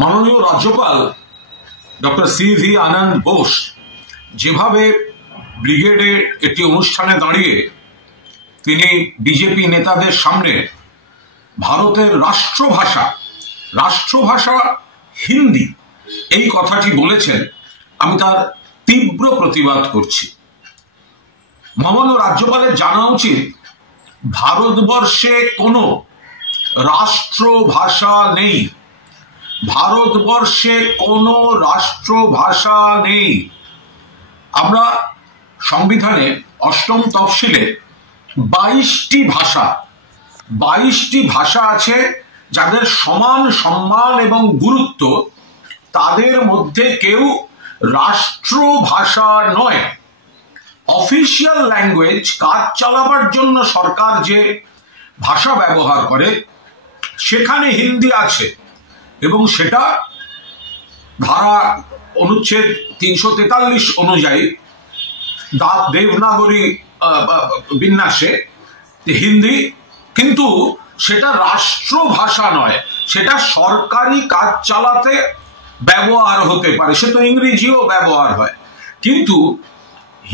মাননীয় রাজ্যপাল doctor CV আনন্দ বোস যেভাবে ব্রিগেডে একটি অনুষ্ঠানে দাঁড়িয়ে তিনি বিজেপি নেতাদের সামনে ভারতের রাষ্ট্রভাষা হিন্দি এই কথাটি বলেছেন, আমি তার তীব্র প্রতিবাদ করছি। মাননীয় রাজ্যপালের জানা উচিত ভারতবর্ষে কোনো রাষ্ট্রভাষা নেই, ভারতবর্ষে কোনো রাষ্ট্রভাষা নেই। আমরা সংবিধানে অষ্টম তফসিলে 22টি ভাষা আছে যাদের সমান সম্মান এবং গুরুত্ব, তাদের মধ্যে কেউ রাষ্ট্রভাষা নয়। অফিসিয়াল ল্যাঙ্গুয়েজ, কাজ চালাবার জন্য সরকার যে ভাষা ব্যবহার করে সেখানে হিন্দি আছে এবং সেটা ধারা অনুচ্ছেদ 343 অনুযায়ী দেবনাগরী বিন্যাসে হিন্দি, কিন্তু সেটা রাষ্ট্রভাষা নয়, সেটা সরকারি কাজ চালাতে ব্যবহার হতে পারে, সে তো ইংরেজিও ব্যবহার হয়, কিন্তু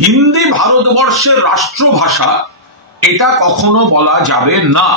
হিন্দি ভারতবর্ষের রাষ্ট্রভাষা এটা কখনো বলা যাবে না।